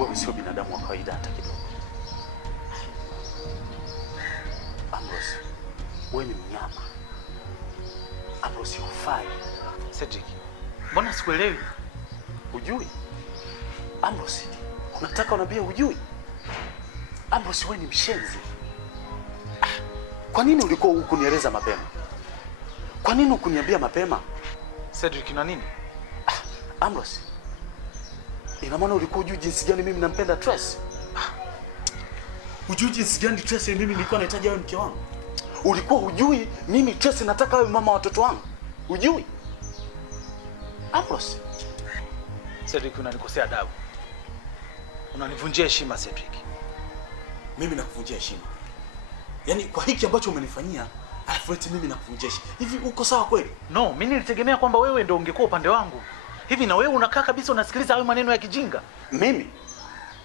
wewe sio binadamu wa kawaida hata kidogo. Ambrose, wewe ni mnyama. Ambrose, hufai. Cedric, mbona sikuelewi? Hujui? Ambrose, unataka unambia hujui? Ambrose, wewe ni mshenzi. Kwa nini ulikuwa hukunieleza mapema? Kwa nini hukuniambia mapema? Cedric, na nini? Ambrose, ina maana ulikuwa hujui jinsi gani mimi nampenda Trace? Hujui jinsi gani Trace mimi nilikuwa nahitaji awe mke wangu? Ulikuwa hujui mimi Trace nataka awe mama watoto wangu? Hujui? Ambrose, Cedric, unanikosea adabu. Unanivunjia heshima Cedric. Mimi nakuvunjia heshima? Yaani kwa hiki ambacho umenifanyia, alafu eti mimi nakuvunjia heshima. Hivi uko sawa kweli? No, mimi nilitegemea kwamba wewe ndio ungekuwa upande wangu. Hivi na wewe unakaa kabisa unasikiliza hayo maneno ya kijinga? Mimi?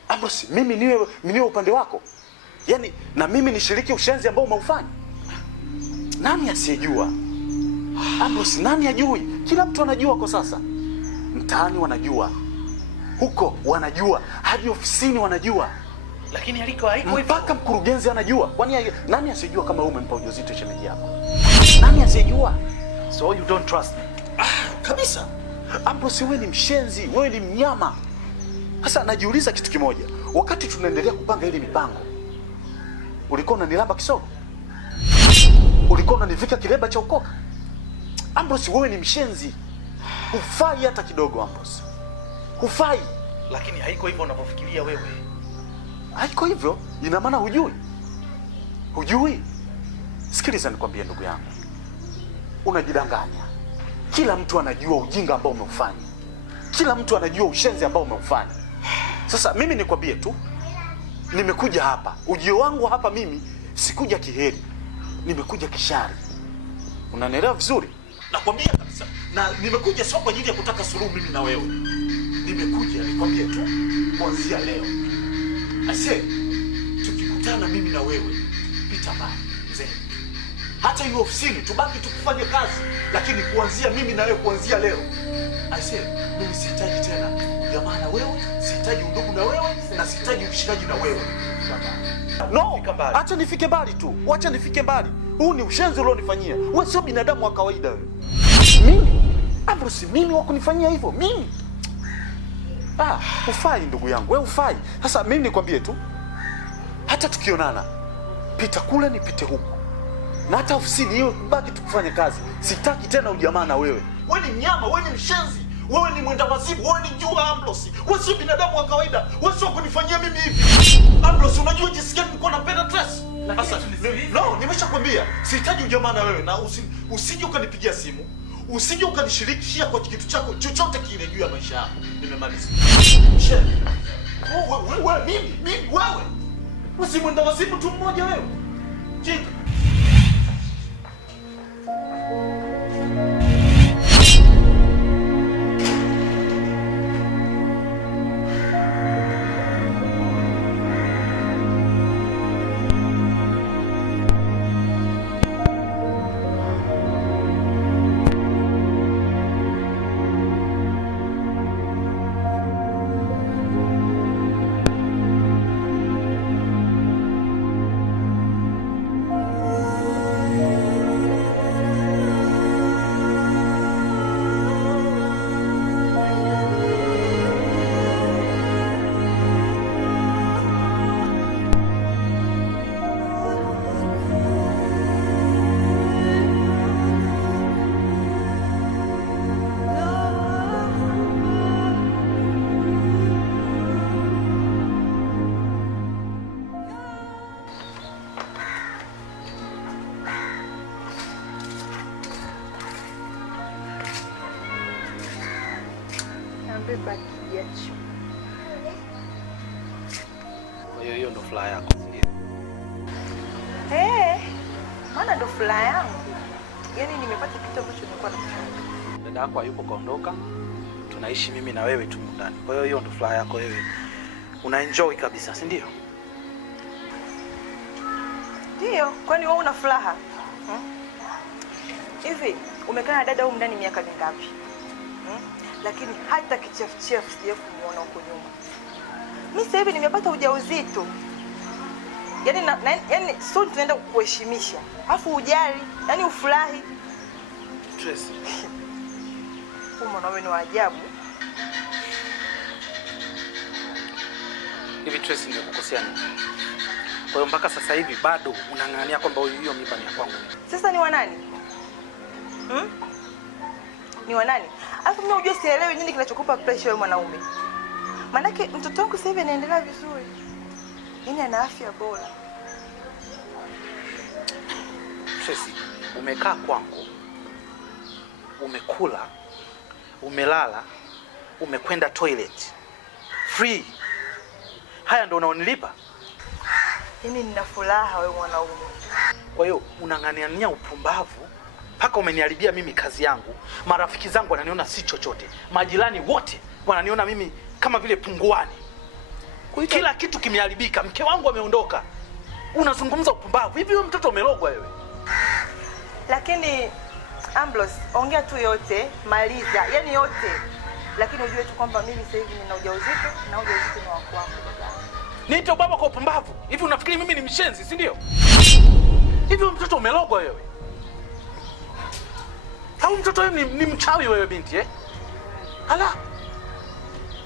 Ambrose, mimi niwe upande wako? Yaani na mimi nishiriki ushenzi ambao umeufanya? Nani asiyejua? Ambrose, nani ajui? Kila mtu anajua kwa sasa. Mtaani wanajua. Huko wanajua. Hadi ofisini wanajua. Lakini haiko hivyo. Mpaka mkurugenzi anajua. Kwani nani asiyejua kama wewe umempa ujauzito shemeji yako? Nani asiyejua? So you don't trust me? Kabisa. Ambrose, wewe ni mshenzi, wewe ni mnyama. Sasa najiuliza kitu kimoja. Wakati tunaendelea kupanga ile mipango, ulikuwa unanilamba kisogo? Ulikuwa unanivika kileba cha ukoka? Ambrose, wewe ni mshenzi. Hufai hata kidogo Ambrose. Hufai. Lakini haiko hivyo unavyofikiria wewe. Haiko hivyo? Ina maana hujui? Hujui? Sikiliza nikwambie ndugu yangu. Unajidanganya. Kila mtu anajua ujinga ambao umeufanya. Kila mtu anajua ushenzi ambao umeufanya. Sasa mimi nikwambie tu, nimekuja hapa. Ujio wangu hapa mimi sikuja kiheri. Nimekuja kishari. Unanielewa vizuri? Nakwambia kabisa. Na nimekuja sio kwa ajili ya kutaka suluhu mimi na wewe. Nimekuja nikwambie tu kuanzia leo. Ase, tukikutana mimi na wewe, pita mbali, mzee. Hata hiyo ofisini tubaki tukifanya kazi, lakini kuanzia mimi na wewe kuanzia leo. Ase, mimi sihitaji tena jamaa na wewe, sihitaji undugu na wewe, na sihitaji ushikaji na wewe. No, acha nifike mbali tu. Acha nifike mbali. Huu ni ushenzi ulionifanyia. Wewe sio binadamu wa kawaida wewe. Mimi? Ambrose, mimi wa kunifanyia hivyo? Mimi? Ufai ndugu yangu. Wewe ufai. Sasa mimi nikwambie tu, hata tukionana, pita kule nipite huko. Na hata ofisini hiyo baki tukufanye kazi. Sitaki tena ujamaa na wewe. Wewe ni mnyama, wewe ni mshenzi. Wewe ni mwenda wazimu, wewe ni jua Ambrose. Wewe sio binadamu wa kawaida. Wewe sio kunifanyia mimi hivi. Ambrose, unajua jinsi gani nilikuwa napenda Trace? Sasa no, nimeshakwambia sihitaji ujamaa na wewe, na usije ukanipigia simu. Usije ukanishirikishia kwa kitu chako chochote kile juu ya maisha yako. Nimemaliza. Wewe mimi wewe. Usimwenda wazimu tu mmoja wewe. Jinga. Hiyo ndo furaha yako, ndio? Maana ndo furaha yangu. Yaani nimepata kitu ambacho nilikuwa nakitaka. Dada yako hayupo kaondoka. Tunaishi mimi na wewe tu ndani. Kwa hiyo ndo furaha yako wewe. Una enjoy kabisa, si ndio? Ndio, kwani wewe una furaha? Hivi umekaa na dada huko ndani miaka mingapi? Lakini hata kichefuchefu sijawahi kumuona huko nyuma. Mimi sasa hivi nimepata ujauzito. Yaani soon tunaenda kukuheshimisha. Alafu ujali, yaani ufurahi. Tracy. Mwanaume ni wa ajabu. Hivi Tracy nimekukosea nini? Kwa hiyo mpaka sasa hivi bado unang'ang'ania kwamba hiyo mimba ni ya kwangu. Sasa ni wa nani? Ni wa nani? Alafu mimi unajua sielewi nini kinachokupa pressure wewe mwanaume. Manake mtoto wangu sasa hivi anaendelea vizuri. Yaani ana afya bora. Tracy, umekaa kwangu. Umekula, umelala, umekwenda toilet. Free. Haya ndo unaonilipa? Yaani nina furaha wewe mwanaume. Kwa hiyo unang'aniania upumbavu mpaka umeniharibia mimi kazi yangu. Marafiki zangu wananiona si chochote. Majirani wote wananiona mimi kama vile punguani. Kila kitu kimeharibika. Mke wangu ameondoka. Unazungumza upumbavu. Hivi wewe mtoto umelogwa wewe? Lakini Ambrose, ongea tu yote, maliza. Yaani yote. Lakini ujue tu kwamba mimi sasa hivi nina ujauzito na ujauzito ni wa kwangu baba. Niite baba kwa upumbavu. Hivi unafikiri mimi ni mshenzi, si ndio? Hivi wewe mtoto umelogwa wewe? Au mtoto wewe ni mchawi wewe binti eh? Hala.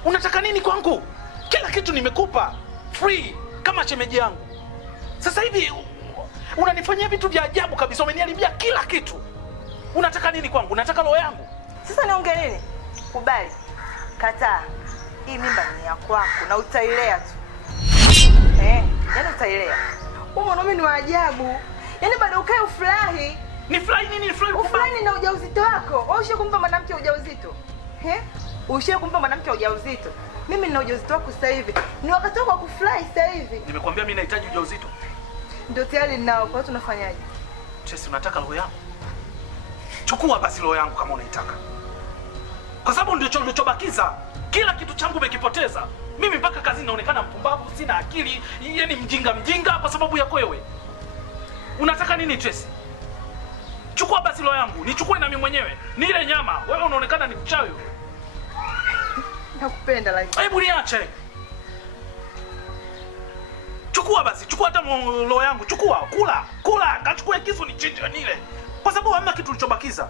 Unataka nini kwangu? Kila kitu nimekupa free kama shemeji yangu. Sasa hivi unanifanyia vitu vya ajabu kabisa, umeniharibia kila kitu. Unataka nini kwangu? Unataka roho yangu? Sasa niongee nini? Kubali. Kataa. Hii mimba ni ya kwako na utailea tu. Yaani utailea. Wewe mwanaume ni wa ajabu. Yaani bado ukae ufurahi. Ni furahi nini? Ni furahi ufurahi na ujauzito wako. Wewe ushe kumpa mwanamke ujauzito. Ushe kumpa mwanamke ujauzito. Mimi nina ujauzito wako sasa hivi. Ni wakati wako wa kufurahi sasa hivi. Nimekwambia mimi nahitaji ujauzito. Ndio tayari ninao. Kwa hiyo tunafanyaje? Tracy, unataka roho yangu? Chukua basi roho yangu kama unaitaka. Kwa sababu ndio ulichobakiza. Kila kitu changu umekipoteza. Mimi mpaka kazi naonekana mpumbavu, sina akili, yaani mjinga kwa sababu yako wewe. Unataka nini Tracy? Chukua basi roho yangu, nichukue na mimi mwenyewe. Ni ile nyama, wewe unaonekana ni mchawi wewe. Nakupenda lakini. Hebu niache. Chukua basi, chukua hata roho yangu, chukua, kula, kachukue kisu nichinje nile. Kwa sababu hamna kitu ulichobakiza.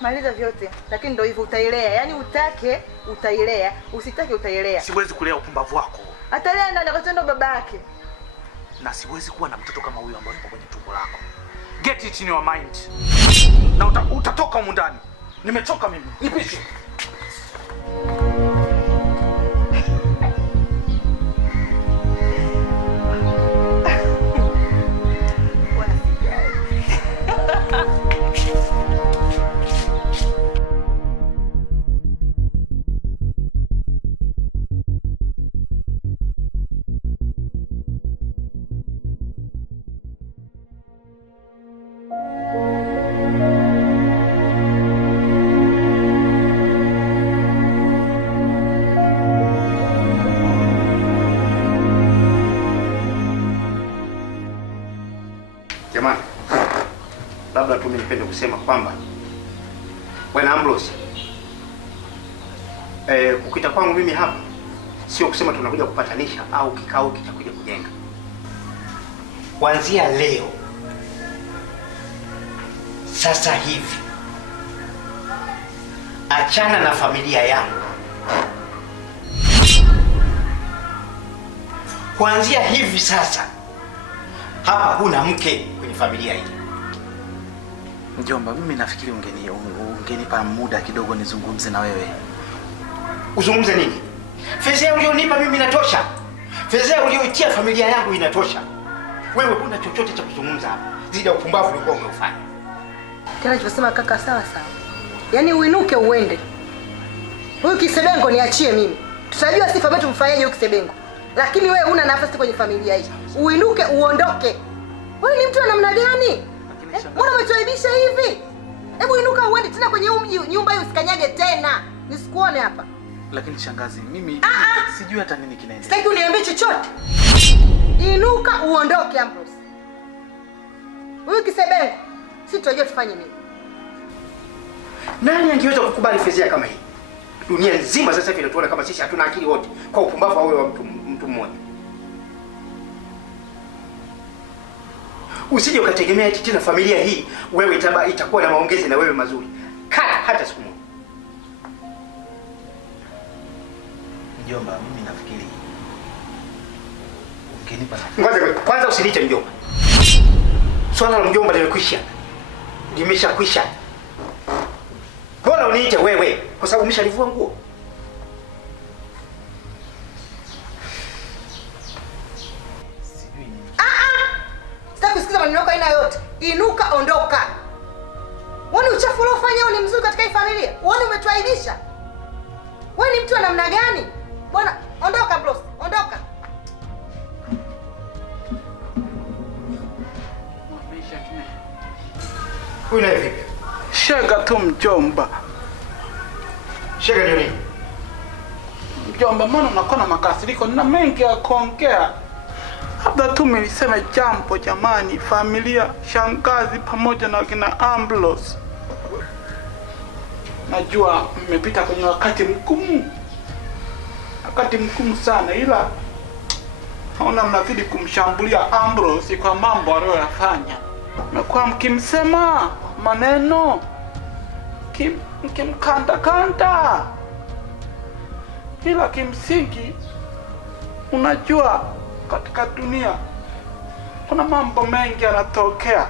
Maliza vyote, lakini ndio hivyo utailea. Yaani utake utailea, usitake utailea. Siwezi kulea upumbavu wako. Atalea ndani akatendo baba yake. Na siwezi kuwa na mtoto kama huyo ambaye yuko kwenye tumbo lako. Get it in your mind. Na utatoka humu ndani. Nimechoka mimi. Nipishe. Jamani, labda tu nipende kusema kwamba Bwana Ambrose, kukita kwangu mimi hapa sio kusema tunakuja kupatanisha au kikao kitakuja kujenga. Kuanzia leo sasa hivi achana na familia yangu. Kuanzia hivi sasa hapa huna mke kwenye familia hii. Mjomba, mimi nafikiri ungenipa muda kidogo nizungumze na wewe. Uzungumze nini? Fedha ulionipa mimi inatosha. Fedha ulioitia familia yangu inatosha. Wewe huna chochote cha kuzungumza hapa. Zidi ya upumbavu ulikuwa umeufanya. Tena tunasema kaka sawa. Yaani uinuke uende. Huyu Kisebengo niachie mimi. Tutajua sifa yetu mfanyaje huyu Kisebengo. Lakini wewe huna nafasi kwenye familia hii. Uinuke uondoke. Wewe ni mtu wa namna gani? Mbona umetuaibisha hivi? Hebu inuka uende tena kwenye mji, nyumba hii usikanyage tena. Nisikuone hapa. Lakini shangazi, mimi sijui hata nini kinaendelea. Sitaki uniambie chochote. Inuka uondoke Ambrose. Huyu Kisebengo, si tutajua tufanye nini. Nani angeweza kukubali fedha kama hii? Dunia nzima sasa hivi inatuona kama sisi hatuna akili wote kwa upumbavu wa mtu mmoja. Usije ukategemea eti tena familia hii wewe itakuwa na maongezi na wewe mazuri. Hata siku moja. Mjomba, mimi nafikiri ungenipa kwanza usiniite mjomba. Swala la mjomba limekwisha. Limeshakwisha. Bora uniite wewe kwa sababu umeshalivua nguo. Sitaki kusikiza maneno yako aina yote. Inuka, ondoka. Wewe ni uchafu uliofanya ni mzuri katika hii familia. Wewe umetuaibisha. Wewe ni mtu wa namna gani? Bwana, ondoka boss, ondoka. maisha kime. Huyu naye vipi? Shega tu mjomba. Shega ndio nini? Mjomba, mbona unakuwa na makasiriko? Nina mengi ya kuongea. Labda tu nilisema jambo jamani, familia, shangazi pamoja na kina Amblos. Najua mmepita kwenye wakati mgumu sana, ila naona mnazidi kumshambulia Ambros kwa mambo aliyoyafanya. Mmekuwa mkimsema maneno, mkimkanda. Ila kimsingi unajua katika dunia kuna mambo mengi yanatokea,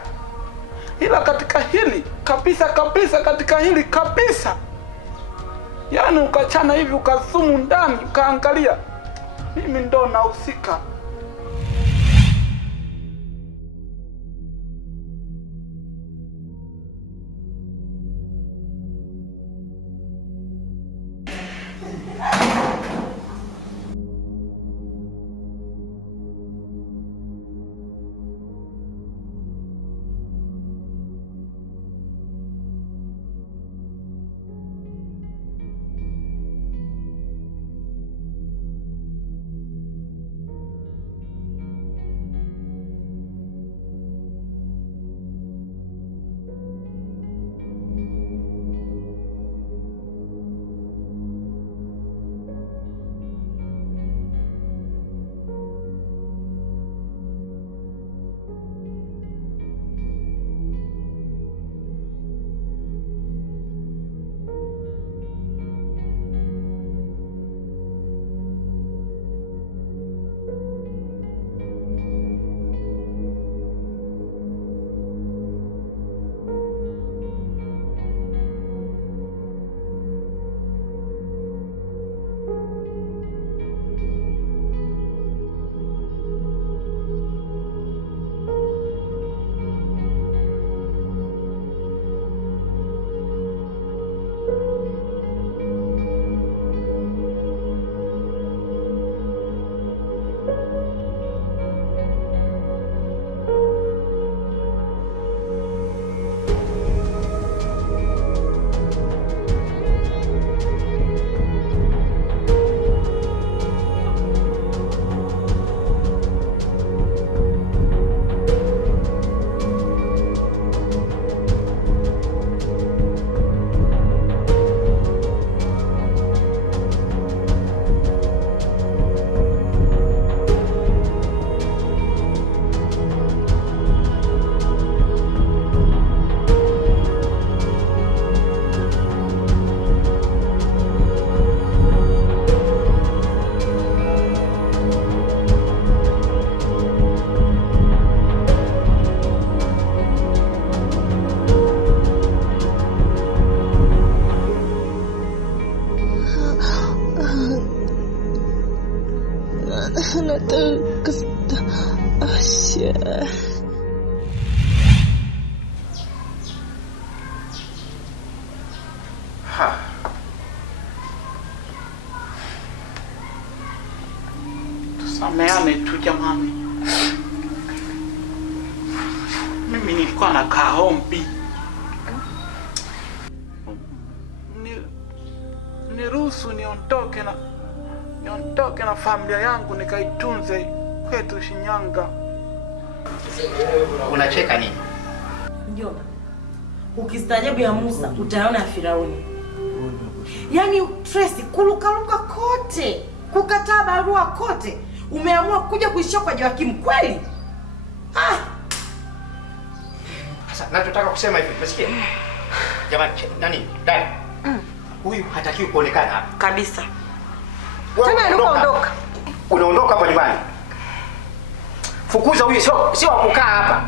ila katika hili kabisa, yaani ukachana hivi ukazumu ndani ukaangalia, mimi ndo nahusika. Tusameane tu jamani. Mimi nilikuwa na kaombi. Niruhusu niondoke na familia yangu nikaitunze kwetu Shinyanga. Unacheka nini? Mjomba, ukistaajabu ya Musa utaona ya Firauni. Yaani Tracy, kurukaruka kote, kukataa barua kote, umeamua kuja kuishia kwa Joakim kweli? Sasa nachotaka kusema hivi, umesikia? Jamani, nani? Dada. Huyu hatakiwi kuonekana hapa. Kabisa. Tena ondoka. Unaondoka hapa nyumbani. Fukuza huyu, sio wa kukaa hapa.